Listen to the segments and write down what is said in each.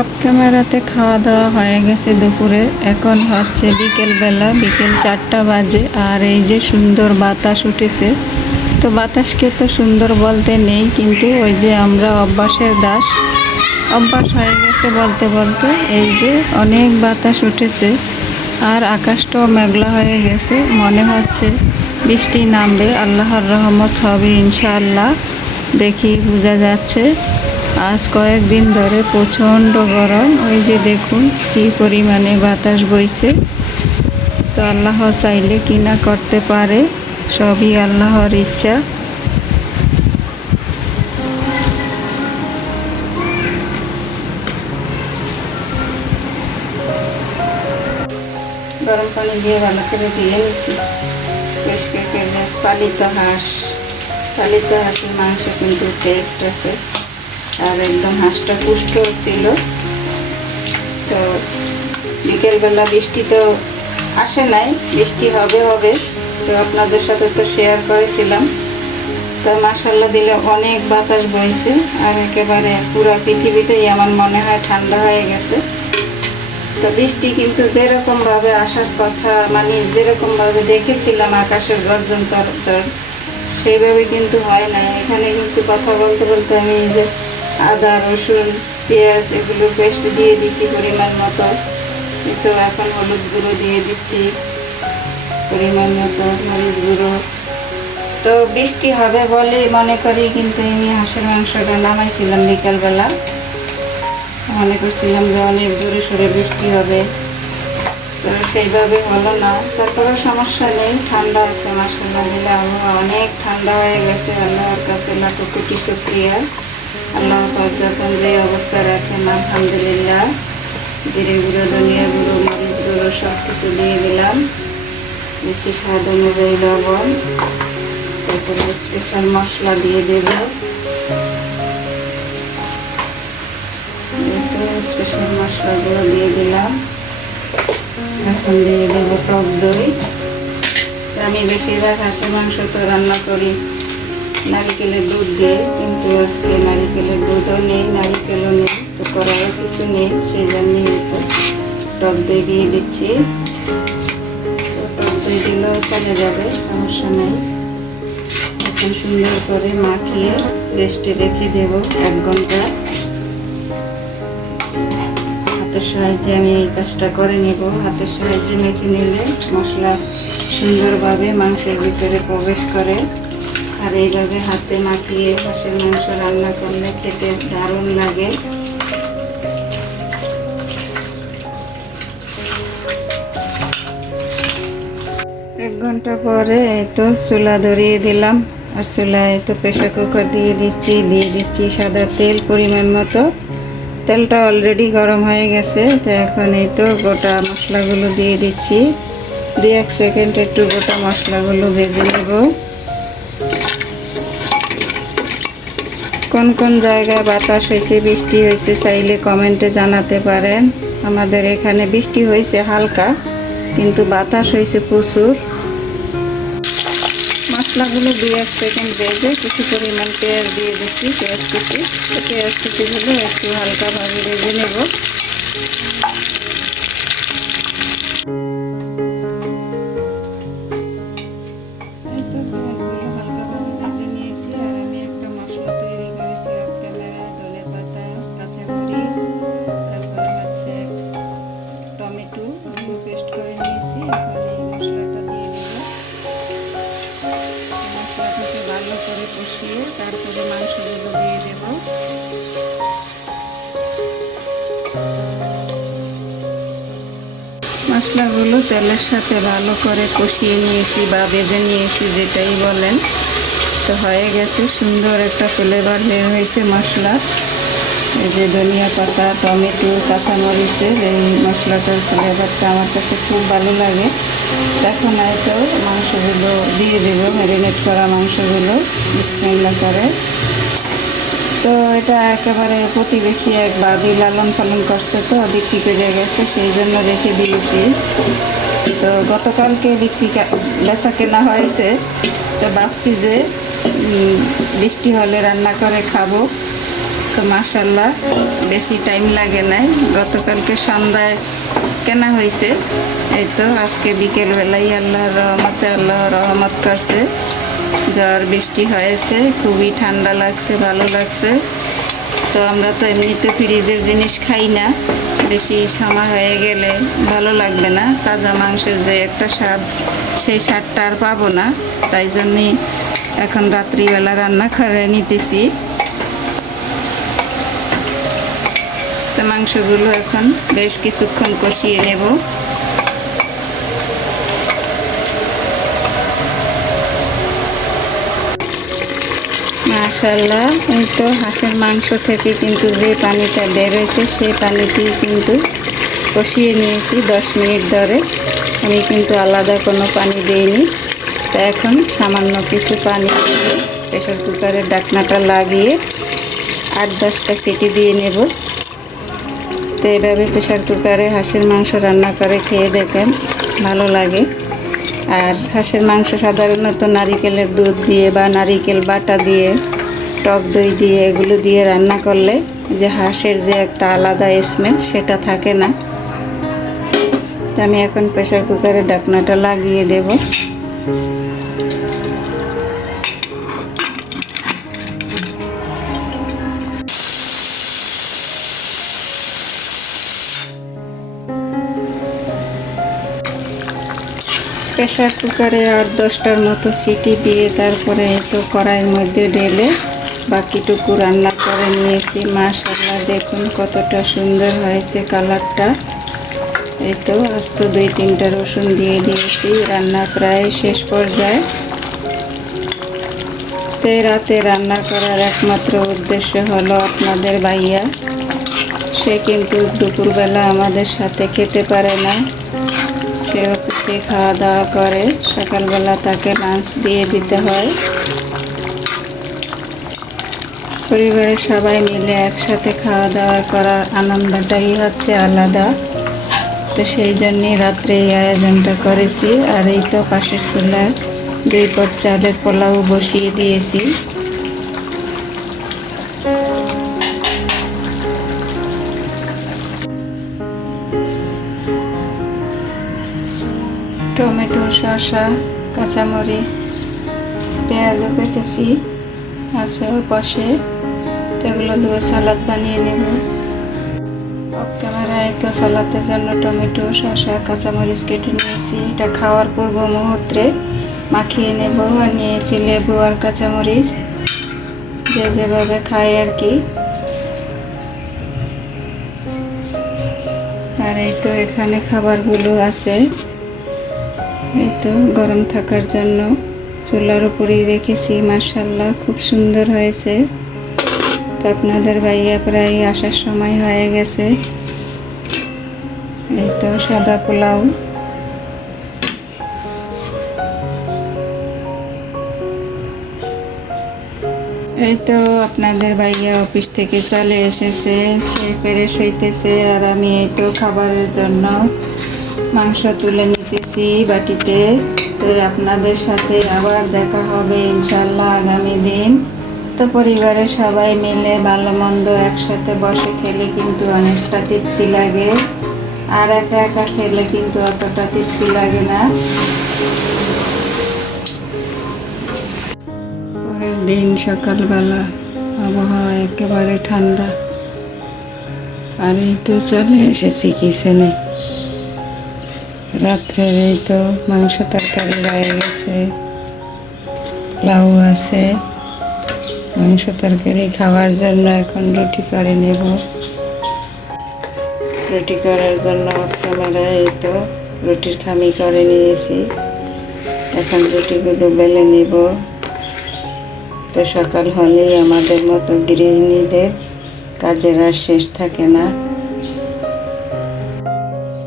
Of ক্যামেরাতে খাওয়া দাওয়া হয়ে গেছে দুপুরে। এখন হচ্ছে বিকেলবেলা, বিকেল 4টা বাজে। আর এই যে সুন্দর বাতাস উঠেছে। তো বাতাসকে তো সুন্দর বলতে নেই, কিন্তু ওই যে আমরা অভ্যাসের দাস, অভ্যাস হয়ে গেছে বলতে বলতে। এই যে অনেক বাতাস উঠেছে আর আকাশটাও মেঘলা হয়ে গেছে। মনে হচ্ছে বৃষ্টি নামবে, আল্লাহর রহমত হবে ইনশাআল্লাহ। দেখি বোঝা যাচ্ছে। আজ কয়েকদিন ধরে প্রচণ্ড গরম। ওই যে দেখুন কী পরিমাণে বাতাস বইছে। তো আল্লাহ চাইলে কি না করতে পারে, সবই আল্লাহর ইচ্ছা। গরম পানি দিয়ে ভালো করে ধুয়ে নিছি পরিষ্কার করে। পালিত হাঁস, পালিত হাঁসের মাংস কিন্তু টেস্ট আছে, আর একদম হাঁসটা পুষ্ট ছিল। তো বিকেলবেলা বৃষ্টি তো আসে নাই, বৃষ্টি হবে হবে, তো আপনাদের সাথে তো শেয়ার করেছিলাম। তো মাশাআল্লাহ দিলে অনেক বাতাস বইছে, আর একেবারে পুরো পৃথিবীতেই আমার মনে হয় ঠান্ডা হয়ে গেছে। তো বৃষ্টি কিন্তু যেরকমভাবে আসার কথা, মানে যেরকমভাবে দেখেছিলাম আকাশের গর্জন তরতর, সেইভাবে কিন্তু হয় না। এখানে কিন্তু কথা বলতে বলতে আমি যে আদা রসুন পেঁয়াজ এগুলো পেস্ট দিয়ে দিচ্ছি পরিমাণ মতো। তো এখন হলুদ গুঁড়ো দিয়ে দিচ্ছি পরিমাণ মতো, মরিচ গুঁড়ো। তো বৃষ্টি হবে বলে মনে করি কিন্তু আমি হাঁসের মাংসটা নামাইছিলাম বিকালবেলা। মনে করছিলাম যে অনেক জোরে সোরে বৃষ্টি হবে, তো সেইভাবে হলো না। তারপরেও সমস্যা নেই, ঠান্ডা আছে মাশাআল্লাহ দিলে। আবহাওয়া অনেক ঠান্ডা হয়ে গেছে। আল্লাহর কাছে লাখো কোটি শুকরিয়া। আল্লাহ যখন যে অবস্থায় রাখেন আলহামদুলিল্লাহ। জিরে গুঁড়ো, ধনিয়া গুঁড়ো, মরিচ গুঁড়ো সব কিছু দিয়ে দিলাম। বেশি স্বাদ অনুযায়ী লবণ, তারপরে স্পেশাল মশলা দিয়ে দেব। স্পেশাল মশলাগুলো দিয়ে দিলাম। এখন দিয়ে দেব টক দই। আমি বেশিরভাগ হাঁসের মাংস তো রান্না করি নারিকেলের দুধ দিয়ে, কিন্তু আজকে নারিকেলের দুধও নেই, নারিকেলও নেই, তো করারও কিছু নেই, সেই জন্যই তো টক দই দিয়ে দিচ্ছি। তো টক দই দিলেও চলে যাবে, সমস্যা নেই। এখন সুন্দর করে মাখিয়ে রেস্টে রেখে দেব 1 ঘন্টা। হাতের সাহায্যে আমি এই কাজটা করে নেব। হাতের সাহায্যে মেখে নিলে মশলা সুন্দরভাবে মাংসের ভিতরে প্রবেশ করে। আর এইভাবে হাতে মাখিয়ে হাঁসের মাংস রান্না করলে খেতে দারুণ লাগে। এক ঘন্টা পরে এই তো চুলা ধরিয়ে দিলাম। আর চুলায় তো প্রেসার কুকার দিয়ে দিচ্ছি সাদা তেল পরিমাণ মতো। তেলটা অলরেডি গরম হয়ে গেছে। তো এখন এই তো গোটা মশলাগুলো দিয়ে দিচ্ছি। 2-1 সেকেন্ড একটু গোটা মশলাগুলো ভেজে নেব। কোন কোন জায়গায় বাতাস হয়েছে, বৃষ্টি হয়েছে চাইলে কমেন্টে জানাতে পারেন। আমাদের এখানে বৃষ্টি হয়েছে হালকা, কিন্তু বাতাস হয়েছে প্রচুর। মশলাগুলো 2-1 সেকেন্ড ভেজে কিছু পরিমাণ পেঁয়াজ দিয়ে দিচ্ছি, পেঁয়াজ কুচিগুলো একটু হালকাভাবে ভেজে নেব। টমেটো পেস্ট করে নিয়েছি, এখন এই মশলাটা দিয়ে দেব। মশলাটাকে ভালো করে কষিয়ে তারপরে মাংসগুলো দিয়ে দেব। মশলাগুলো তেলের সাথে ভালো করে কষিয়ে নিয়েছি বা ভেজে নিয়েছি, যেটাই বলেন। তো হয়ে গেছে, সুন্দর একটা ফ্লেভার বের হয়েছে মশলা। এই যে ধনিয়া পাতা, টমেটো, কাঁচামরিচের এই মশলাটার ফ্লেভারটা আমার কাছে খুব ভালো লাগে। এখন হয়তো মাংসগুলো দিয়ে দেবো, ম্যারিনেট করা মাংসগুলো বিসমিল্লাহ করে। তো এটা একেবারে প্রতিবেশী এক বাদি লালন পালন করছে, তো বিক্রি করে গেছে, সেই জন্য রেখে দিয়েছি। তো গতকালকে বেচা কেনা হয়েছে। তো ভাবছি যে বৃষ্টি হলে রান্না করে খাবো। তো মাশাআল্লাহ বেশি টাইম লাগে নাই, গতকালকে সন্ধ্যায় কেনা হয়েছে। এই তো আজকে বিকেলবেলায় আল্লাহর রহমত করছে, ঝড় বৃষ্টি হয়েছে, খুবই ঠান্ডা লাগছে, ভালো লাগছে। তো আমরা তো এমনিতে ফ্রিজের জিনিস খাই না, বেশি সময় হয়ে গেলে ভালো লাগবে না। তাজা মাংসের যে একটা স্বাদ, সেই স্বাদটা আর পাবো না। তাই জন্যই এখন রাত্রিবেলা রান্না করে নিতেছি। তো মাংসগুলো এখন বেশ কিছুক্ষণ কষিয়ে নেব। মাশাআল্লাহ, এই তো হাঁসের মাংস থেকে কিন্তু যে পানিটা বের হয়েছে সেই পানিটি কিন্তু কষিয়ে নিয়েছি 10 মিনিট ধরে। আমি কিন্তু আলাদা কোনো পানি দিইনি। তো এখন সামান্য কিছু পানি দিয়ে প্রেসার কুকারের ঢাকনাটা লাগিয়ে 8-10টা সিটি দিয়ে নেব। তো এভাবে প্রেসার কুকারে হাঁসের মাংস রান্না করে খেয়ে দেখেন, ভালো লাগে। আর হাঁসের মাংস সাধারণত নারিকেলের দুধ দিয়ে বা নারিকেল বাটা দিয়ে, টক দই দিয়ে, এগুলো দিয়ে রান্না করলে যে হাঁসের যে একটা আলাদা স্মেল সেটা থাকে না। তো আমি এখন প্রেসার কুকারের ঢাকনাটা লাগিয়ে দেব। প্রেসার কুকারে আর 10টার মতো সিটি দিয়ে তারপরে তো কড়াইয়ের মধ্যে ঢেলে বাকিটুকু রান্না করে নিয়েছি। মাশাআল্লাহ, দেখুন কতটা সুন্দর হয়েছে কালারটা। এই তো আস্ত 2-3টা রসুন দিয়ে দিয়েছি। রান্না প্রায় শেষ পর্যায়ে। তো রাতে রান্না করার একমাত্র উদ্দেশ্য হলো আপনাদের ভাইয়া, সে কিন্তু দুপুরবেলা আমাদের সাথে খেতে পারে না, সে অফিসে খাওয়া দাওয়া করে, সকালবেলা তাকে লাঞ্চ দিয়ে দিতে হয়। পরিবারের সবাই মিলে একসাথে খাওয়া দাওয়া করার আনন্দটাই হচ্ছে আলাদা। তো সেই জন্যই রাত্রে এই আয়োজনটা করেছি। আর এই তো পাশের চুলায় 2 পট চালের পোলাও বসিয়ে দিয়েছি। টমেটো, শসা, কাঁচামরিচ, পেঁয়াজও কেটেছি আছে ওই পাশে। তো এগুলো দিয়ে সালাদ বানিয়ে নেব। অফ ক্যামেরায় তো সালাদের জন্য টমেটো, শসা, কাঁচামরিচ কেটে নিয়েছি। এটা খাওয়ার পূর্ব মুহূর্তে মাখিয়ে নেব। আর নিয়েছি লেবু আর কাঁচামরিচ, যে যেভাবে খায় আর কি। আর এই তো এখানে খাবারগুলো আছে, এই তো গরম থাকার জন্য চুলার উপরেই রেখেছি। মাশাআল্লাহ, খুব সুন্দর হয়েছে। তো আপনাদের ভাইয়া প্রায় আসার সময় হয়ে গেছে। এই তো সাদা পোলাও। এই তো আপনাদের ভাইয়া অফিস থেকে চলে এসেছে, সে ফ্রেশ হইতেছে। আর আমি এই তো খাবারের জন্য মাংস তুলে নিতেছি বাটিতে। তো আপনাদের সাথে আবার দেখা হবে ইনশাল্লাহ আগামী দিন। তো পরিবারের সবাই মিলে ভালো মন্দ একসাথে বসে খেলে কিন্তু অনেকটা তৃপ্তি লাগে, আর একা একা খেলে কিন্তু অতটা তৃপ্তি লাগে না। পরের দিন সকালবেলা আবহাওয়া একেবারে ঠান্ডা। আর এই তো চলে এসেছি কিচেনে। রাত্রের এই তো মাংস তরকারি রয়ে গেছে, লাউ আছে। মাংস তরকারি খাওয়ার জন্য এখন রুটি করে নেব। রুটি করার জন্য ক্যামেরায় এই তো রুটির খামি করে নিয়েছি। এখন রুটিগুলো বেলে নেব। তো সকাল হলেই আমাদের মতো গৃহিণীদের কাজের আর শেষ থাকে না।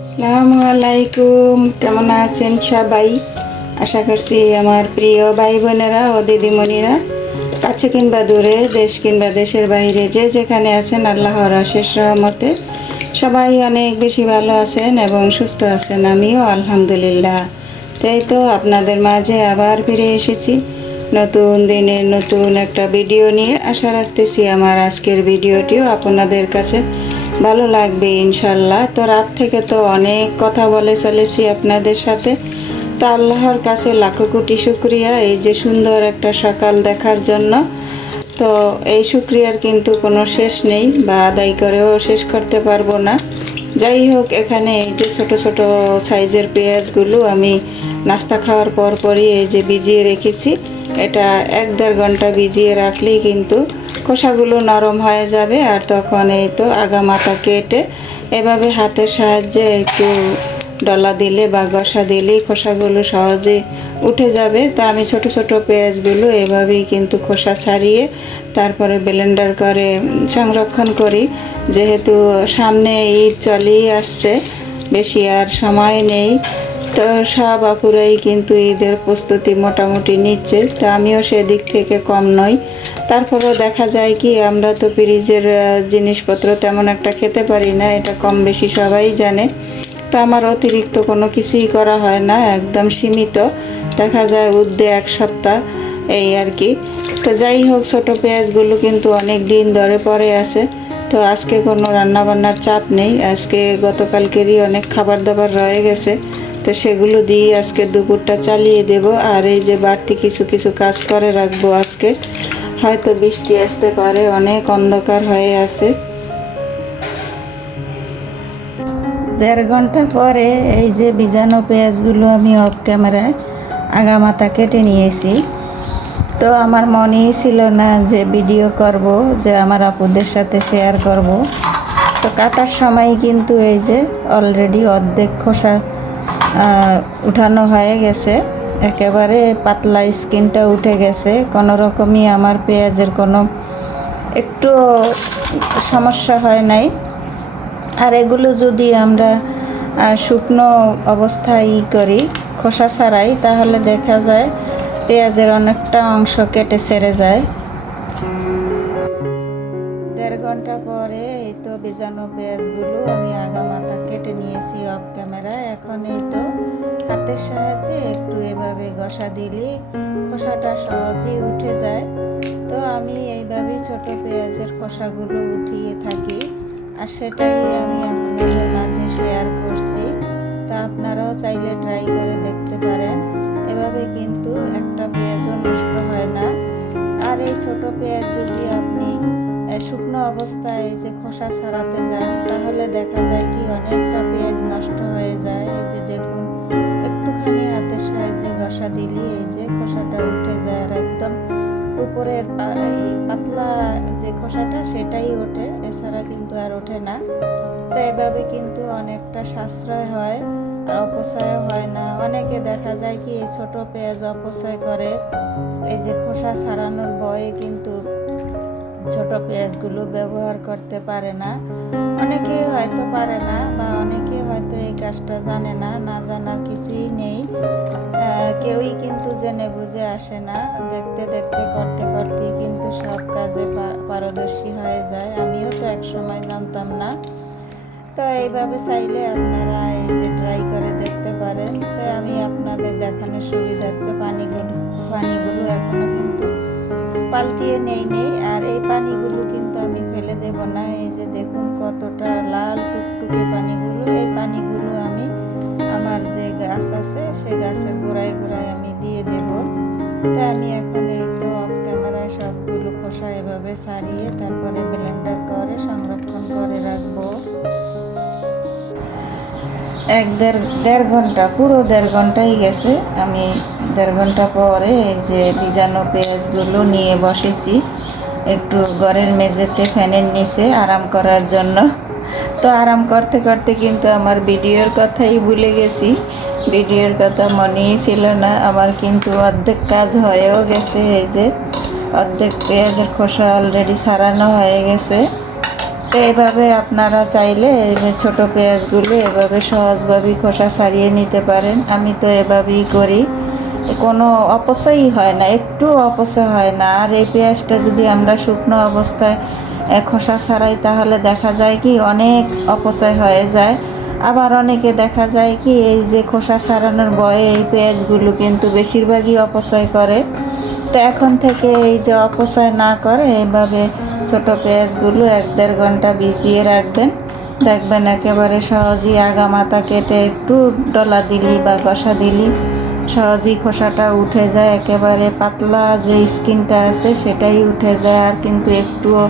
আসসালামু আলাইকুম, কেমন আছেন সবাই? আশা করছি আমার প্রিয় ভাই বোনেরা ও দিদিমণিরা কাছে কিংবা দূরে, দেশ কিংবা দেশের বাইরে, যে যেখানে আছেন আল্লাহর অশেষ রহমতে সবাই অনেক বেশি ভালো আছেন এবং সুস্থ আছেন। আমিও আলহামদুলিল্লাহ। তাই তো আপনাদের মাঝে আবার ফিরে এসেছি নতুন দিনের নতুন একটা ভিডিও নিয়ে আশা রাখতেছি আমার আজকের ভিডিওটিও আপনাদের কাছে ভালো লাগবে ইনশাল্লাহ। তো রাত থেকে তো অনেক কথা বলে চলেছি আপনাদের সাথে, তো আল্লাহর কাছে লাখো কোটি শুকরিয়া এই যে সুন্দর একটা সকাল দেখার জন্য। তো এই শুকরিয়ার কিন্তু কোনো শেষ নেই, বা আদায় করেও শেষ করতে পারবো না। যাই হোক, এখানে এই যে ছোট ছোট সাইজের পেঁয়াজগুলো আমি নাস্তা খাওয়ার পরই এই যে ভিজিয়ে রেখেছি। এটা 1-1.5 ঘন্টা ভিজিয়ে রাখলেই কিন্তু খোসাগুলো নরম হয়ে যাবে। আর তখন এই তো আগা মাথা কেটে এভাবে হাতের সাহায্যে একটু ডলা দিলে বা ঘষা দিলেই খোসাগুলো সহজে উঠে যাবে। তো আমি ছোট ছোট পেঁয়াজগুলো এভাবেই কিন্তু খোসা ছাড়িয়ে তারপরে ব্লেন্ডার করে সংরক্ষণ করি। যেহেতু সামনে ঈদ চলেই আসছে, বেশি আর সময় নেই, তো সব আপুরাই কিন্তু ঈদের প্রস্তুতি মোটামুটি নিচ্ছে। তো আমিও সেদিক থেকে কম নই। তারপরেও দেখা যায় কি, আমরা তো ফ্রিজের জিনিসপত্র তেমন একটা খেতে পারি না, এটা কম বেশি সবাই জানে। তো আমার অতিরিক্ত কোনো কিছুই করা হয় না, একদম সীমিত, দেখা যায় উদ্দে 1 সপ্তাহ এই আর কি। তো যাই হোক, ছোটো পেঁয়াজগুলো কিন্তু অনেক দিন ধরে পড়ে আছে। তো আজকে কোনো রান্নাবান্নার চাপ নেই, আজকে গতকালকেরই অনেক খাবার দাবার রয়ে গেছে, তো সেগুলো দিয়ে আজকে দুপুরটা চালিয়ে দেব। আর এই যে বাড়তি কিছু কিছু কাজ করে রাখবো আজকে, হয়তো বৃষ্টি আসতে পারে, অনেক অন্ধকার হয়ে আছে। 1.5 ঘন্টা পরে এই যে ভিজানো পেঁয়াজগুলো আমি অফ ক্যামেরায় আগা মাথা কেটে নিয়েছি। তো আমার মনেই ছিল না যে ভিডিও করব, যে আমার আপুদের সাথে শেয়ার করব। তো কাটার সময় কিন্তু এই যে অলরেডি অর্ধেক খোসা উঠানো হয়ে গেছে, একেবারে পাতলা স্কিনটা উঠে গেছে। কোনো রকমই আমার পেঁয়াজের কোনো একটু সমস্যা হয় নাই। আর এগুলো যদি আমরা শুকনো অবস্থায় করি, খোসা ছাড়াই, তাহলে দেখা যায় পেঁয়াজের অনেকটা অংশ কেটে ছেড়ে যায়। 1.5 ঘন্টা পরে এই তো ভেজানো পেঁয়াজগুলো আমি আগা মাথা কেটে নিয়েছি অফ ক্যামেরা। এখন এই তো হাতের সাহায্যে একটু এভাবে ঘষা দিলে খোসাটা সহজেই উঠে যায়। তো আমি এইভাবেই ছোট পেঁয়াজের খোসাগুলো উঠিয়ে থাকি, আর সেটাই আমি আপনাদের মাঝে শেয়ার করছি। তা আপনারাও চাইলে ট্রাই করে দেখতে পারেন, এভাবে কিন্তু একটা পেঁয়াজও নষ্ট হয় না। আর এই ছোট পেঁয়াজ যদি আপনি শুকনো অবস্থায় যে খোসা ছাড়াতে যান, তাহলে দেখা যায় কি অনেকটা পেঁয়াজ নষ্ট হয়ে যায়। এই যে দেখুন, একটুখানি হাতের সাহায্যে ঘষা দিলে এই যে খোসাটা উঠে যায়, আর একদম উপরের পাতলা যে খোসাটা সেটাই ওঠে, এছাড়া কিন্তু আর ওঠে না। তো এভাবে কিন্তু অনেকটা সাশ্রয় হয়, আর অপচয় হয় না। অনেকে দেখা যায় কি এই ছোট পেঁয়াজ অপচয় করে, এই যে খোসা ছাড়ানোর ভয়ে কিন্তু ছোট পেঁয়াজগুলো ব্যবহার করতে পারে না। অনেকে হয়তো পারে না, বা অনেকে হয়তো এই কাজটা জানে না, না জানার কিছুই নেই। কেউই কিন্তু জেনে বুঝে আসে না, দেখতে দেখতে করতে করতেই কিন্তু সব কাজে পারদর্শী হয়ে যায়। আমিও তো একসময় জানতাম না। তো এইভাবে চাইলে আপনারা এই যে ট্রাই করে দেখতে পারেন। তো আমি আপনাদের দেখানোর সুবিধার্থে পানিগুলো এখনো কিন্তু পাল্টিয়ে নেই। আর এই পানিগুলো কিন্তু আমি ফেলে দেব না। এই যে দেখুন কতটা লাল টুকটুকে পানিগুলো, এই পানিগুলো আমি আমার যে গাছ আছে সেই গাছের গোড়ায় গোড়ায় আমি দিয়ে দেব। তো আমি এখন এই তো অফ ক্যামেরায় সবগুলো খোসা এভাবে ছাড়িয়ে তারপরে ব্লেন্ডার করে সংরক্ষণ করে রাখবো। 1-1.5 ঘন্টা, পুরো 1.5 ঘন্টাই গেছে। আমি 1.5 ঘন্টা পরে এই যে ভিজানো পেঁয়াজগুলো নিয়ে বসেছি একটু ঘরের মেঝেতে ফ্যানের নিচে আরাম করার জন্য। তো আরাম করতে করতে কিন্তু আমার ভিডিওর কথাই ভুলে গেছি, ভিডিওর কথা মনেই ছিল না আমার। কিন্তু অর্ধেক কাজ হয়েও গেছে, এই যে অর্ধেক পেঁয়াজের খোসা অলরেডি ছাড়ানো হয়ে গেছে। তো এভাবে আপনারা চাইলে ছোট পেঁয়াজগুলো এভাবে সহজভাবেই খোসা ছাড়িয়ে নিতে পারেন। আমি তো এভাবেই করি, কোনো অপচয়ই হয় না, একটু অপচয় হয় না। আর এই পেঁয়াজটা যদি আমরা শুকনো অবস্থায় খোসা ছাড়াই, তাহলে দেখা যায় কি অনেক অপচয় হয়ে যায়। আবার অনেকে দেখা যায় কি এই যে খোসা ছাড়ানোর ভয়ে এই পেঁয়াজগুলো কিন্তু বেশিরভাগই অপচয় করে। তো এখন থেকে এই যে অপচয় না করে এইভাবে ছোট পেঁয়াজগুলো 1-1.5 ঘন্টা ভিজিয়ে রাখবেন, দেখবেন একেবারে সহজেই আগামাথা কেটে একটু ডলা দিলি বা কষা দিলি সহজেই খোসাটা উঠে যায়, একেবারে পাতলা যে স্কিনটা আছে সেটাই উঠে যায়, আর কিন্তু একটুও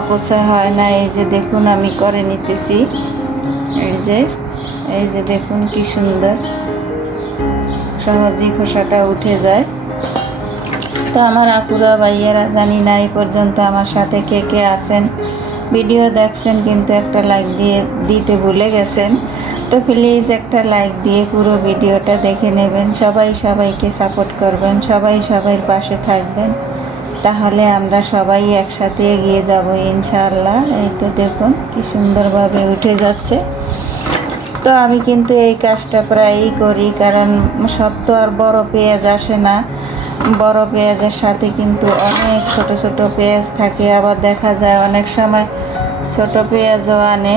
অপচয় হয় না। এই যে দেখুন আমি করে নিতেছি, এই যে দেখুন কি সুন্দর সহজেই খোসাটা উঠে যায়। তো আমার আপুরা ভাইয়েরা জানি না এই পর্যন্ত আমার সাথে কে কে আছেন, ভিডিও দেখছেন কিন্তু একটা লাইক দিতে ভুলে গেছেন, তো প্লিজ একটা লাইক দিয়ে পুরো ভিডিওটা দেখে নেবেন। সবাই সবাইকে সাপোর্ট করবেন, সবাই সবার পাশে থাকবেন, তাহলে আমরা সবাই একসাথে এগিয়ে যাব ইনশাআল্লাহ। এই তো দেখুন কি সুন্দরভাবে উঠে যাচ্ছে। তো আমি কিন্তু এই কাজটা প্রায়ই করি, কারণ সব তো আর বড় পেঁয়াজ আসে না, বড় পেঁয়াজের সাথে কিন্তু অনেক ছোট ছোট পেঁয়াজ থাকে, আবার দেখা যায় অনেক সময় ছোট পেঁয়াজও আনে।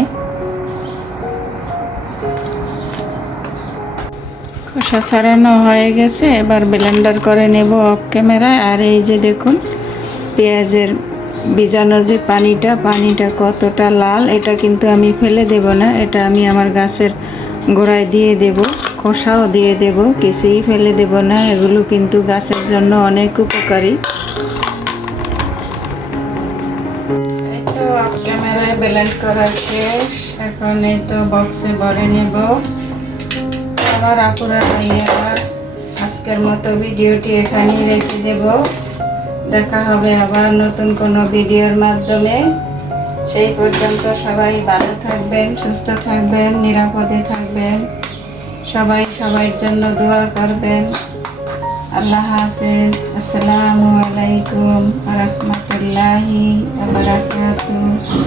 খোসা ছাড়ানো হয়ে গেছে, এবার ব্লেন্ডার করে নেব অফ ক্যামেরায়। আর এই যে দেখুন পেঁয়াজের ভিজানো যে পানিটা কতটা লাল, এটা কিন্তু আমি ফেলে দেব না, এটা আমি আমার গাছের গোড়ায় দিয়ে দেব, খোসাও দিয়ে দেব, কিছুই ফেলে দেব না, এগুলো কিন্তু গাছের জন্য অনেক উপকারী। এই তো অফ ক্যামেরায় ব্লেন্ড করা শেষ, এখন এই তো বক্সে ভরে নেব। আমার আপুরা ভাইয়ারা আজকের মতো ভিডিওটি এখানেই রেখে দেব, দেখা হবে আবার নতুন কোনো ভিডিওর মাধ্যমে। সেই পর্যন্ত সবাই ভালো থাকবেন, সুস্থ থাকবেন, নিরাপদে থাকবেন, সবাই সবার জন্য দোয়া করবেন। আল্লাহ হাফেজ। আসসালামু আলাইকুম ওয়া রাহমাতুল্লাহি ওয়া বারাকাতুহু।